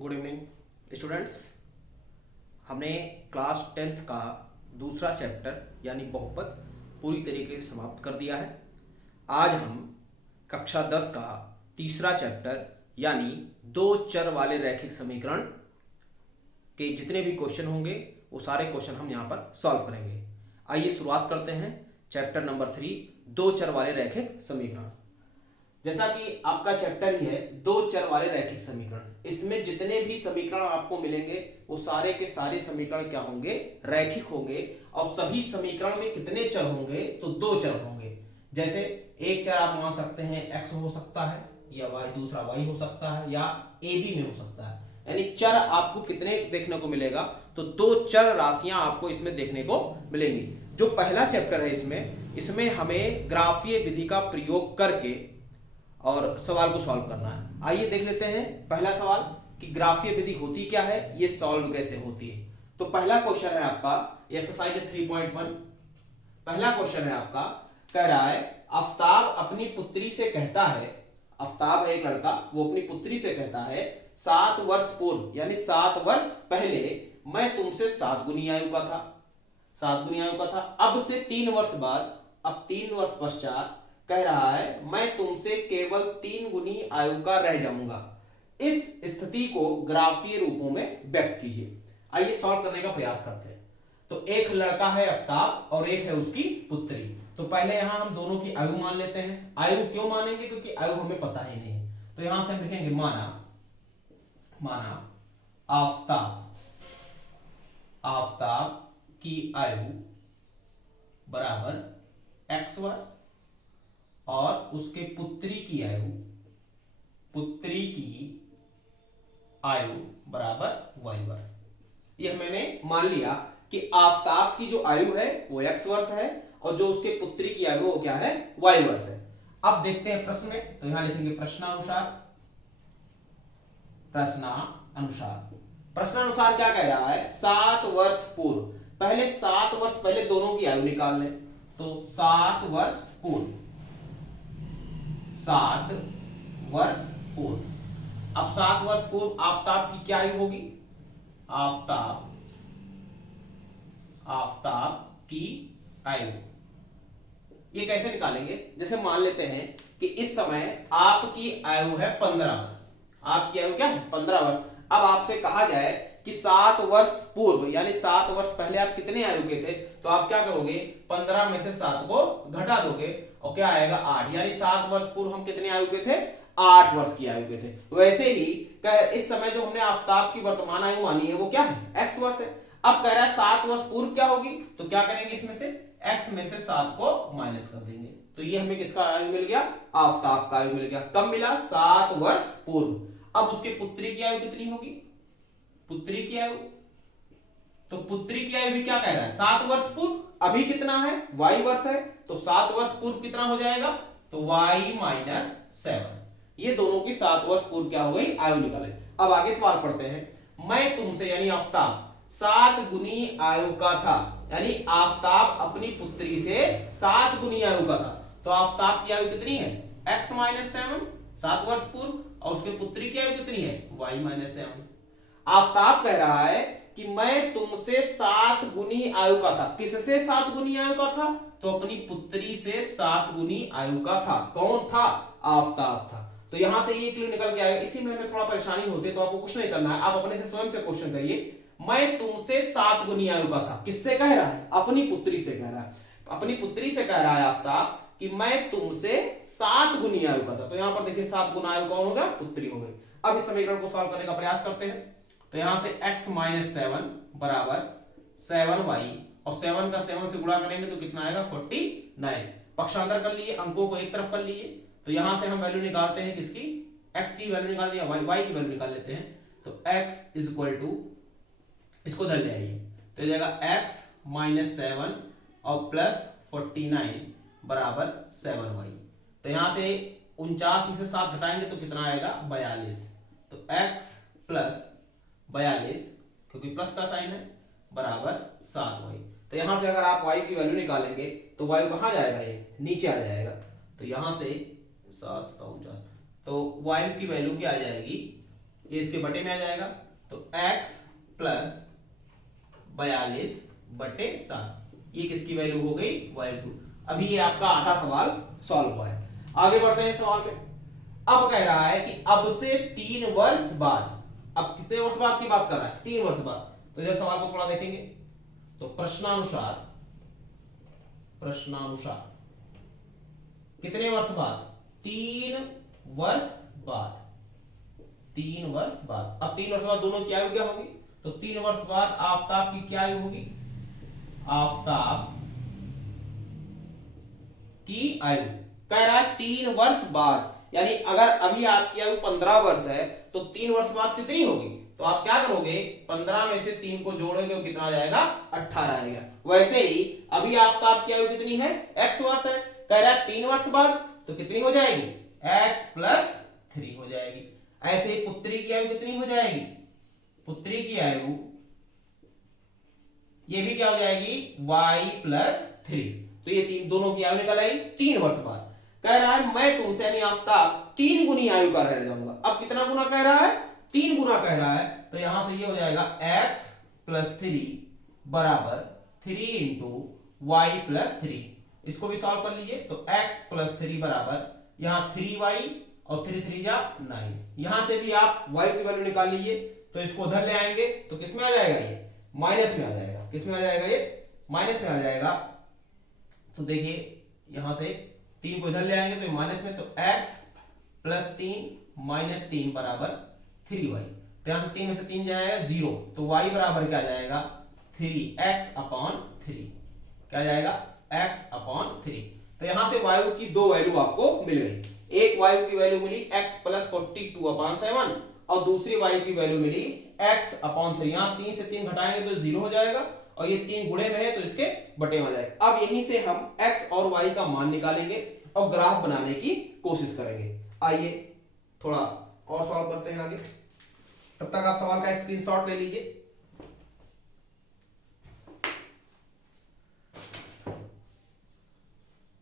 Good evening students. हमने class 10th का दूसरा चैप्टर यानी बहुपद पूरी तरीके से समाप्त कर दिया है। आज हम कक्षा 10 का तीसरा चैप्टर यानी दो चर वाले रैखिक समीकरण के जितने भी क्वेश्चन होंगे वो सारे क्वेश्चन हम यहाँ पर सॉल्व करेंगे। आइए शुरुआत करते हैं चैप्टर नंबर 3 दो चर वाले रैखिक समीकरण। जैसा कि आपका चैप्टर ही है दो चर वाले रैखिक समीकरण, इसमें जितने भी समीकरण आपको मिलेंगे वो सारे के सारे समीकरण क्या होंगे, रैखिक होंगे। और सभी समीकरण में कितने चर होंगे, तो दो चर होंगे। जैसे एक चर आप मान सकते हैं x हो सकता है या y, दूसरा y हो सकता है या a b में हो सकता है। यानी चर आपको कितने देखने को मिलेगा, तो दो चर राशियां आपको इसमें देखने को मिलेंगी। जो पहला चैप्टर है इसमें हमें ग्राफीय विधि का प्रयोग करके और सवाल को सॉल्व करना है। आइए देख लेते हैं पहला सवाल कि ग्राफीय विधि होती क्या है, ये सॉल्व कैसे होती है। तो पहला क्वेश्चन है आपका एक्सरसाइज 3.1। पहला क्वेश्चन है आपका, कह रहा है आफ्ताब अपनी पुत्री से कहता है, आफ्ताब है एक लड़का, वो अपनी पुत्री से कहता है 7 वर्ष पूर्व यानी 7 वर्ष पहले मैं तुमसे 7 गुनी आयु का था, 7 गुनी आयु का था। अब से 3 वर्ष बाद, अब 3 वर्ष पश्चात कह रहा है मैं तुमसे केवल 3 गुनी आयु का रह जाऊंगा। इस स्थिति को ग्राफीय रूपों में व्यक्त कीजिए। आइए सॉल्व करने का प्रयास करते हैं। तो एक लड़का है आफ्ताब और एक है उसकी पुत्री। तो पहले यहां हम दोनों की आयु मान लेते हैं। आयु क्यों मानेंगे, क्योंकि आयु हमें पता ही नहीं। तो यहां से हम लिखेंगे माना आफ्ताब की आयु बराबर x वर्ष और उसके पुत्री की आयु बराबर y वर्ष। ये मैंने मान लिया कि आफ्ताब की जो आयु है वो x वर्ष है और जो उसके पुत्री की आयु वो क्या है, y वर्ष है। अब देखते हैं प्रश्न में, तो यहां लिखेंगे प्रश्नानुसार क्या कह रहा है, 7 वर्ष पूर्व। पहले 7 वर्ष पहले दोनों की आयु निकाल लें। तो 7 वर्ष पूर्व, 7 वर्ष पूर्व। अब 7 वर्ष पूर्व आफ्ताब की क्या आयु होगी, आफ्ताब की आयु ये कैसे निकालेंगे। जैसे मान लेते हैं कि इस समय आपकी आयु है 15 वर्ष, आपकी आयु क्या है 15 वर्ष। अब आपसे कहा जाए कि 7 वर्ष पूर्व यानी 7 वर्ष पहले आप कितने आयु के थे, तो आप क्या करोगे, 15 में से 7 को घटा दोगे और क्या आएगा 8। यानी 7 वर्ष पूर्व हम कितने आयु के थे, 8 वर्ष की आयु के थे। वैसे ही इस समय जो हमने आफ्ताब की वर्तमान आयु मानी है वो क्या है, x वर्ष है। अब कह रहा है 7 वर्ष पूर्व क्या होगी, तो क्या करेंगे, इसमें से x में से 7 को माइनस कर देंगे। तो ये हमें किसका आयु मिल गया, आफ्ताब का आयु मिल गया। कब मिला, 7 वर्ष पूर्व। अब उसके पुत्री की आयु कितनी होगी, पुत्री की आयु, तो पुत्री की आयु भी क्या कह रहा है, 7 वर्ष पूर्व। अभी कितना है, y वर्ष है, तो 7 वर्ष पूर्व कितना हो जाएगा, तो y माइनस 7। ये दोनों की 7 वर्ष पूर्व क्या हो गई, आयु निकाले। अब आगे सवाल पढ़ते हैं, मैं तुमसे यानी आफ्ताब 7 गुनी आयु का था, यानी आफ्ताब अपनी पुत्री से 7 गुनी आयु का था। तो आफ्ताब की आयु कितनी है, x माइनस 7, 7 वर्ष पूर्व, और उसके पुत्री की आयु कितनी है, y माइनस 7। आफ्ताब कह रहा है कि मैं तुमसे 7 गुनी आयु का था। किससे 7 गुनी आयु का था, तो अपनी पुत्री से 7 गुनी आयु का था। कौन था, आफ्ताब था। तो यहां से ये क्लियर निकल के आएगा। इसी में हमें थोड़ा परेशानी होती है, तो आपको कुछ नहीं करना है, आप अपने से स्वयं से क्वेश्चन करिए। मैं तुमसे 7 गुनी आयु का था, किससे कह रहा है, अपनी पुत्री से कह रहा है। अपनी पुत्री से कह रहा है आफ्ताब कि मैं तुमसे 7 गुनी आयु का था। तो यहां पर देखिए 7 गुना आयु कौन होगा, पुत्री हो गई। अब इस समीकरण को सॉल्व करने का प्रयास करते हैं। तो यहां से x माइनस 7 बराबर 7y और 7 का 7 से गुणा करेंगे तो कितना आएगा, 49। पक्षांतर कर लिए, अंकों को एक तरफ कर लिए। तो यहां से हम वैल्यू निकालते हैं किसकी, x की वैल्यू निकाल दिया, y की वैल्यू निकाल लेते हैं। तो x इज इक्वल टू, इसको धर ले आइए, तो जाएगा x माइनस 7 और प्लस 49 बराबर 7y। तो यहां से 49 में से 7 घटाएंगे तो कितना आएगा, 42। तो x प्लस 42, क्योंकि प्लस का साइन है, बराबर 7y। तो यहां से अगर आप y की वैल्यू निकालेंगे तो y कहां जाएगा, ये नीचे आ जाएगा। तो यहां से 7 49, तो y की वैल्यू क्या आ जाएगी, ये इसके बटे में आ जाएगा, तो x प्लस 42/7, ये किसकी वैल्यू हो गई, y2। अभी ये आपका आधा सवाल सॉल्व हुआ है। आगे बढ़ते हैं सवाल में। अब कह रहा है कि अब से 3 वर्ष बाद, अब कितने वर्ष बाद की बात कर रहा है, 3 वर्ष बाद। तो इधर सवाल को थोड़ा देखेंगे, तो प्रश्नानुसार कितने वर्ष बाद, 3 वर्ष बाद, 3 वर्ष बाद। अब 3 वर्ष बाद दोनों की आयु क्या होगी, तो 3 वर्ष बाद आफताब की क्या आयु होगी, आफताब की आयु कह रहा है 3 वर्ष बाद, यानी अगर अभी आपकी आयु 15 वर्ष है तो 3 वर्ष बाद कितनी होगी, तो आप क्या करोगे, 15 में से 3 को जोड़ोगे तो कितना आ जाएगा, 18 आएगा। वैसे ही अभी आफताब की आयु कितनी है, x वर्ष है, कह रहा है 3 वर्ष बाद तो कितनी हो जाएगी, x प्लस 3 हो जाएगी। ऐसे ही पुत्री की आयु कितनी हो जाएगी, पुत्री की आयु ये भी क्या हो जाएगी, y प्लस 3। तो ये दोनों की आयु निकल आई 3 वर्ष बाद। कह रहा है मैं तुमसे यानी आफताब 3 गुनी आयु का रह जाऊंगा। अब कितना गुना कह रहा है, 3 गुना कह रहा है, तो यहां से ये हो जाएगा x प्लस 3 बराबर 3 इंटू वाई प्लस 3। इसको भी सॉल्व कर लीजिए, तो x प्लस 3 बराबर यहां 3y और 3 3 जा 9। यहां से भी आप y की वैल्यू निकाल लीजिए, तो इसको उधर ले आएंगे तो किस में आ जाएगा, ये माइनस में आ जाएगा। किस में आ जाएगा, ये माइनस में आ जाएगा। तो देखिए यहां से 3 को इधर ले आएंगे तो माइनस में, तो x प्लस 3 माइनस 3 बराबर 3y। तो यहां से 3 में से 3 जाएगा 0, तो y बराबर क्या जाएगा, 3x अपॉन 3। क्या जाएगा, x अपॉन 3। तो यहां से वायु की 2 वैल्यू आपको मिल गई। एक वायु की वैल्यू मिली x प्लस 42/7 और दूसरी वायु की वैल्यू मिली x अपॉन 3। यहां 3 से 3 घटाएंगे तो 0 हो जाएगा और ये 3 गुणे में है तो इसके बटे में आ जाएगा। अब यहीं से हम x और y का मान निकालेंगे और ग्राफ बनाने की कोशिश करेंगे। आइए थोड़ा और सॉल्व करते हैं आगे। तब तक आप सवाल का स्क्रीनशॉट ले लीजिए।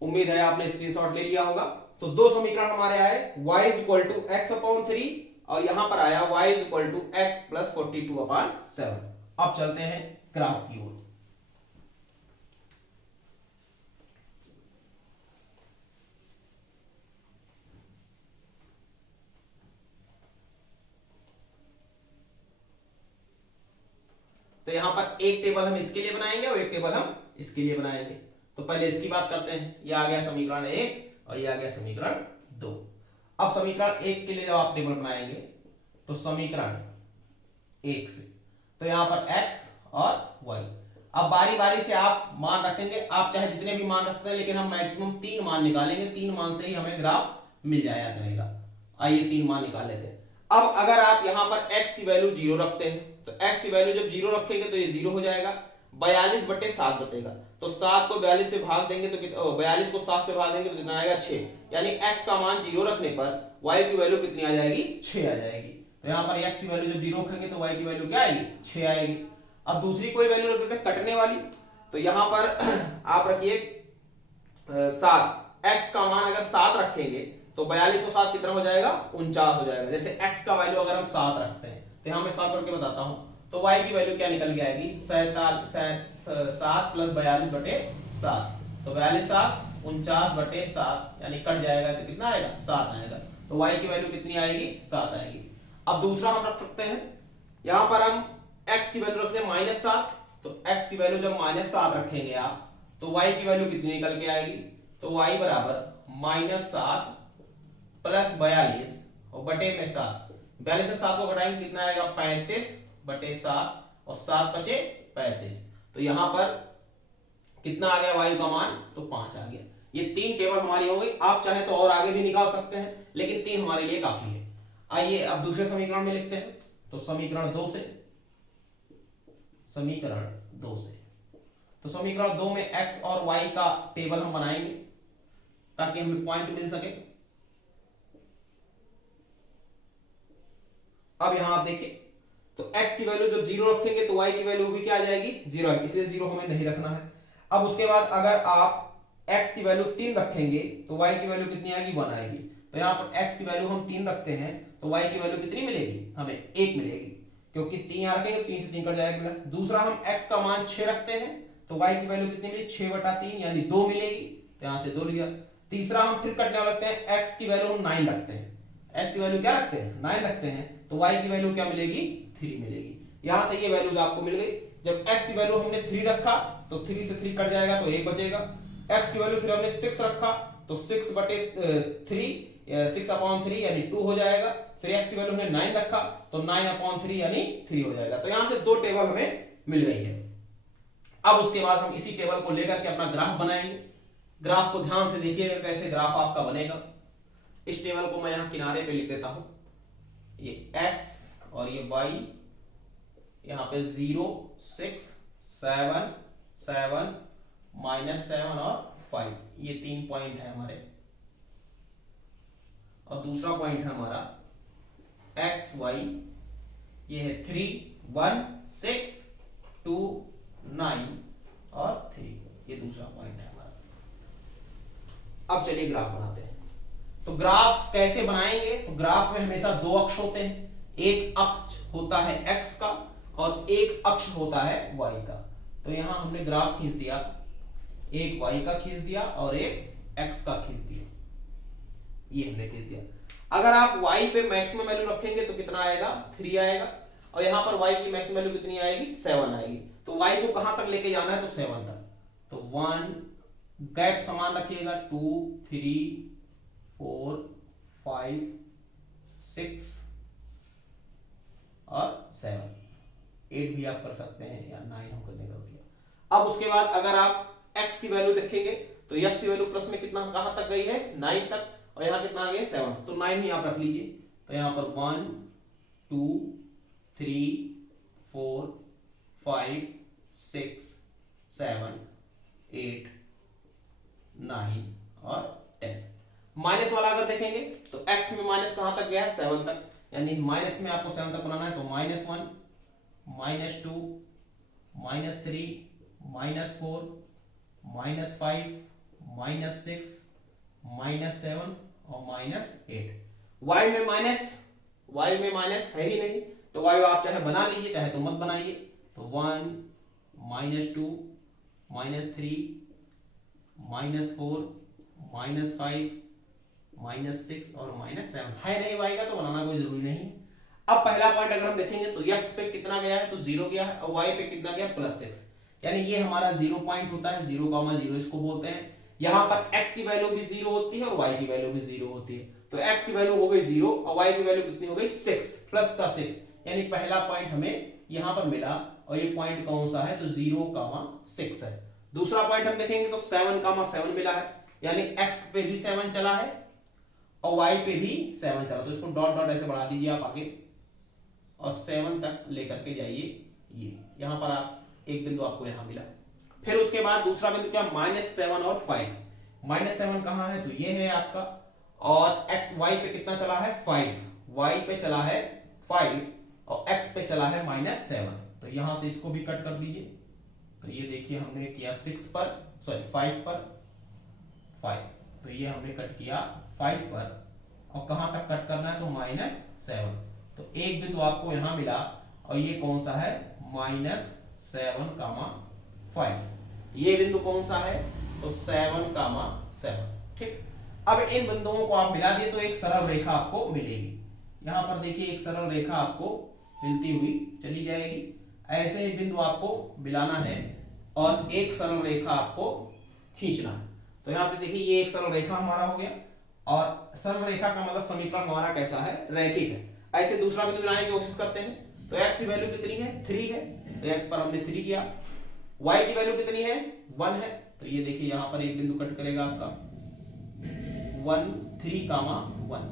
उम्मीद है आपने स्क्रीनशॉट ले लिया होगा। तो 2 समीकरण हमारे आए, y equal to X upon 3 और यहां पर आया y equal to X plus 42/7। अब चलते हैं ग्राफ की ओर। तो यहां पर एक टेबल हम इसके लिए बनाएंगे और एक टेबल हम इसके लिए बनाएंगे। तो पहले इसकी बात करते हैं। ये आ गया समीकरण 1 और ये आ गया समीकरण 2। अब समीकरण 1 के लिए जब आप टेबल बनाएंगे तो समीकरण 1 से, तो यहां पर x और y। अब बारी बारी से आप मान रखेंगे, आप चाहे जितने भी मान रखते हैं, लेकिन हम मैक्सिमम 3 मान निकालेंगे। 3 मान से ही हमें ग्राफ मिल जाया करेगा। आइए 3 मान निकाल लेते हैं। अब अगर आप यहां पर x की वैल्यू 0 रखते हैं तो x की वैल्यू जब 0 रखेंगे तो ये 0 हो जाएगा। 42/7 बचेगा, तो 7 को 42 से भाग देंगे तो 42 को 7 से भाग देंगे तो कितना आएगा, 6। यानी x का मान 0 रखने पर y की वैल्यू कितनी आ जाएगी, 6 आ जाएगी। तो यहाँ पर x की वैल्यू जब 0 रखेंगे तो y की वैल्यू क्या आएगी, 6 आएगी। अब दूसरी कोई वैल्यू रख देते हैं कटने वाली। तो यहाँ पर आप रखिए 7। x का मान अगर 7 रखेंगे तो 42 और 7 कितना हो जाएगा, 49 हो जाएगा। जैसे x का वैल्यू अगर हम 7 रखते हैं तो यहाँ मैं 7 करके बताता हूँ, तो y की वैल्यू क्या निकल के आएगी, 7 प्लस 42/7। तो 42 7 49/7 यानी कट जाएगा तो कितना आएगा, 7 आएगा। तो y की वैल्यू कितनी आएगी, 7 आएगी। अब दूसरा हम रख सकते हैं, यहां पर हम x की वैल्यू रखते हैं -7। तो x की वैल्यू जब -7 रखेंगे आप तो y की वैल्यू कितनी निकल के आएगी, तो y बराबर -7 प्लस 42 और बटे में 7। 42 में 7 को घटाएंगे कितना आएगा, 35/7 और 7 बचे 35। तो यहां पर कितना आ गया वायु का मान, तो 5 आ गया। ये 3 टेबल हमारी हो गई। आप चाहे तो और आगे भी निकाल सकते हैं, लेकिन 3 हमारे लिए काफी है। आइए अब दूसरे समीकरण में लिखते हैं। तो समीकरण 2 से, तो समीकरण 2 में x और y का टेबल हम बनाएंगे ताकि हमें पॉइंट मिल सके। अब यहां आप देखिए, तो x की वैल्यू जब 0 रखेंगे तो y की वैल्यू भी क्या आ जाएगी, 0 है, इसलिए 0 हमें नहीं रखना है। अब उसके बाद अगर आप x की वैल्यू 3 रखेंगे तो y की वैल्यू कितनी आएगी, 1 आएगी। तो यहाँ पर x की वैल्यू हम 3 रखते हैं तो y की वैल्यू कितनी मिलेगी, हमें 1 मिलेगी, क्योंकि 3 यहाँ रखेंगे तो 3 से 3 कट जाएगा। दूसरा हम x का मान 6 रखते हैं तो y की वैल्यू कितनी मिलेगी, 6/3 यानी 2 मिलेगी, तो यहाँ से 2 लिया। तीसरा हम फिर कटने वाले रखते हैं, x की वैल्यू हम 9 रखते हैं, x की वैल्यू क्या रखते हैं, 9 रखते हैं, तो y की वैल्यू क्या मिलेगी, 3 मिलेगी। यहां से ये वैल्यूज आपको मिल गई। जब x की वैल्यू हमने 3 रखा तो 3 से 3 कट जाएगा तो 1 बचेगा। x की वैल्यू फिर हमने 6 रखा तो 6/3 यानी 2 हो जाएगा। फिर x की वैल्यू हमने 9 रखा तो 9/3 यानी 3 हो जाएगा। तो यहां से 2 टेबल हमें मिल गई है। अब उसके बाद हम इसी टेबल को लेकर के अपना ग्राफ बनाएंगे। ग्राफ को ध्यान से देखिएगा कैसे ग्राफ आपका बनेगा। इस टेबल को मैं यहां किनारे पे लिख देता हूं, ये x और ये y, यहां पे 0 6 7 7 -7 और 5, ये 3 पॉइंट है हमारे। और दूसरा पॉइंट है हमारा x y, ये है 3 1 6 2 9 और 3, ये दूसरा पॉइंट है हमारा। अब चलिए ग्राफ बनाते हैं। तो ग्राफ कैसे बनाएंगे, तो ग्राफ में हमेशा 2 अक्ष होते हैं, एक अक्ष होता है x का और एक अक्ष होता है y का। तो यहां हमने ग्राफ खींच दिया, एक y का खींच दिया और एक x का खींच दिया, ये हमने खींच दिया। अगर आप y पे मैक्सिमम वैल्यू रखेंगे तो कितना आएगा, 3 आएगा, और यहां पर y की मैक्सिमम वैल्यू कितनी आएगी, 7 आएगी। तो y को कहां तक लेके जाना है, तो 7 तक। तो 1 गैप समान रखिएगा, 2 3 4 5 6 और 7, 8 भी आप कर सकते हैं या 9 हम करने का दिया। अब उसके बाद अगर आप x की वैल्यू देखेंगे तो x की वैल्यू प्लस में कितना कहां तक गई है, 9 तक, और यहां कितना आ गया, 7, तो 9 ही आप रख लीजिए। तो यहां पर 1 2 3 4 5 6 7 8 9 और 10। माइनस वाला अगर देखेंगे तो x में माइनस कहां तक गया है, 7 तक, यानी माइनस में आपको 7 तक बनाना है। तो -1 -2 -3 -4 -5 -6 -7 और -8। y में माइनस है ही नहीं, तो y आप चाहे बना लीजिए चाहे तो मत बनाइए। तो 1 -2 -3 -4 -5 -6 और -7 है नहीं y का, तो बनाना कोई जरूरी नहीं। अब पहला पॉइंट अगर हम देखेंगे तो x पे कितना गया है, तो 0 गया है, और y पे कितना गया, +6, यानी ये हमारा 0 पॉइंट होता है, 0,0 इसको बोलते हैं। यहाँ पर x की वैल्यू भी 0 होती है और y की वैल्यू भी 0 होती है। तो x की वैल्यू हो गई 0 और y की वैल्यू कितनी हो गई, 6 प्लस का 6, यानी पहला पॉइंट हमें यहाँ पर मिला। और ये पॉइंट कौन सा है, तो 0,6 है। दूसरा पॉइंट हम देखेंगे तो 7,7 मिला है, यानी x पे भी 7 चला है और y पे भी 7 चला। तो इसको डॉट डॉट ऐसे बढ़ा दीजिए आप आगे और 7 तक लेकर के जाइए। ये यहाँ पर आप एक बिंदु आपको यहाँ मिला। फिर उसके बाद दूसरा बिंदु क्या, -7 और 5। -7 कहाँ है, तो ये है आपका, और y पे कितना चला है, 5, y पे चला है 5 और x पे चला है -7। तो यहां से इसको भी कट कर दीजिए। तो ये देखिए हमने किया 5 पर 5, तो ये हमने कट किया 5 पर, और कहां तक कट करना है, तो -7। तो एक बिंदु आपको यहां मिला, और ये कौन सा है, -7,5। ये बिंदु कौन सा है, तो 7,7। ठीक, अब इन बिंदुओं को आप मिला दिए तो एक सरल रेखा आपको मिलेगी। यहां पर देखिए एक सरल रेखा आपको मिलती हुई चली जाएगी। ऐसे ही बिंदु आपको मिलाना है और एक सरल रेखा आपको खींचना है। तो यहां पे देखिए ये एक सरल रेखा हमारा हो गया, और सरल रेखा का मतलब समीकरण हमारा कैसा है, रैखिक है। ऐसे दूसरा बिंदु बनाने की कोशिश करते हैं। तो x की वैल्यू कितनी है, 3 है, तो x पर हमने 3 किया। y की वैल्यू कितनी है, 1 है, तो ये देखिए यहां पर एक बिंदु कट करेगा आपका 1 3,1।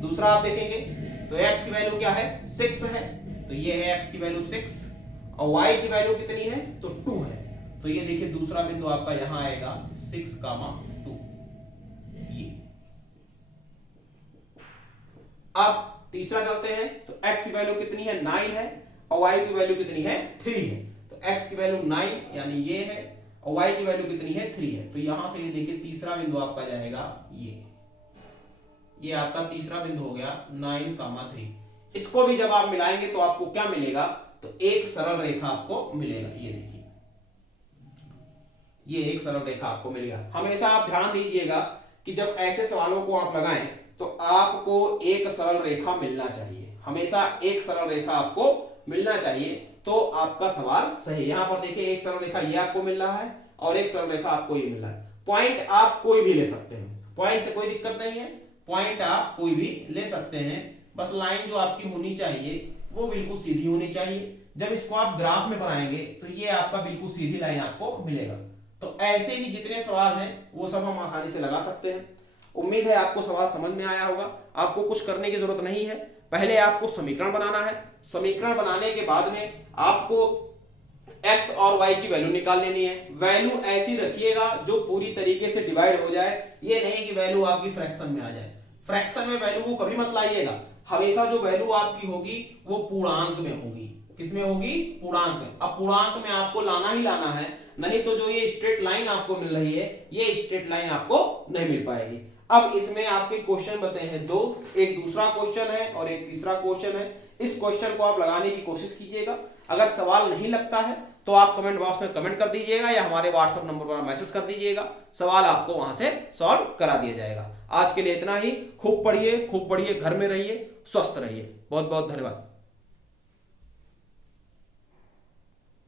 दूसरा आप देखेंगे तो x की वैल्यू क्या है, 6 है, तो ये है x की वैल्यू 6, और y की वैल्यू कितनी है, तो 2 है। तो ये देखिए दूसरा बिंदु आपका यहां आएगा 6,2। ये अब तीसरा चलते हैं। तो x की वैल्यू कितनी है, 9 है, और y की वैल्यू कितनी है, 3 है। तो x की वैल्यू 9 यानी ये है, और y की वैल्यू कितनी है, 3 है। तो यहां से ये देखिए तीसरा बिंदु आपका जाएगा ये। ये आपका तीसरा बिंदु हो गया 9,3। इसको भी जब आप मिलाएंगे तो आपको क्या मिलेगा, तो एक सरल रेखा आपको मिलेगा। ये देखिए, ये एक सरल रेखा आपको मिलेगा। हमेशा आप ध्यान दीजिएगा कि जब ऐसे सवालों को आप लगाएं तो आपको एक सरल रेखा मिलना चाहिए, हमेशा एक सरल रेखा आपको मिलना चाहिए, तो आपका सवाल सही। यहां पर देखिए एक सरल रेखा ये आपको मिल रहा है और एक सरल रेखा आपको ये मिल रहा है। पॉइंट आप कोई भी ले सकते हैं, पॉइंट से कोई दिक्कत नहीं है, पॉइंट आप कोई भी ले सकते हैं, बस लाइन जो आपकी होनी चाहिए वो बिल्कुल सीधी होनी चाहिए। जब इसको आप ग्राफ में बनाएंगे तो ये आपका बिल्कुल सीधी लाइन आपको मिलेगा। तो ऐसे ही जितने सवाल हैं वो सब हम आसानी से लगा सकते हैं। उम्मीद है आपको सवाल समझ में आया होगा। आपको कुछ करने की जरूरत नहीं है, पहले आपको समीकरण बनाना है। समीकरण बनाने के बाद में आपको x और y की वैल्यू निकाल लेनी है। वैल्यू ऐसी रखिएगा जो पूरी तरीके से डिवाइड हो जाए, ये नहीं कि वैल्यू आपकी फ्रैक्शन में आ जाए। फ्रैक्शन में वैल्यू को कभी मत लाइएगा, हमेशा जो वैल्यू आपकी होगी वो पूर्णांक में होगी। किसमें होगी? पूर्णांक में। अब पूर्णांक में आपको लाना ही लाना है, नहीं तो जो ये स्ट्रेट लाइन आपको मिल रही है ये स्ट्रेट लाइन आपको नहीं मिल पाएगी। अब इसमें आपके क्वेश्चन बते हैं दो, एक दूसरा क्वेश्चन है और एक तीसरा क्वेश्चन है। इस क्वेश्चन को आप लगाने की कोशिश कीजिएगा। अगर सवाल नहीं लगता है तो आप कमेंट बॉक्स में कमेंट कर दीजिएगा या हमारे व्हाट्सएप नंबर पर मैसेज कर दीजिएगा, सवाल आपको वहां से सॉल्व करा दिया जाएगा। आज के लिए इतना ही। खूब पढ़िए, घर में रहिए, स्वस्थ रहिए। बहुत बहुत धन्यवाद।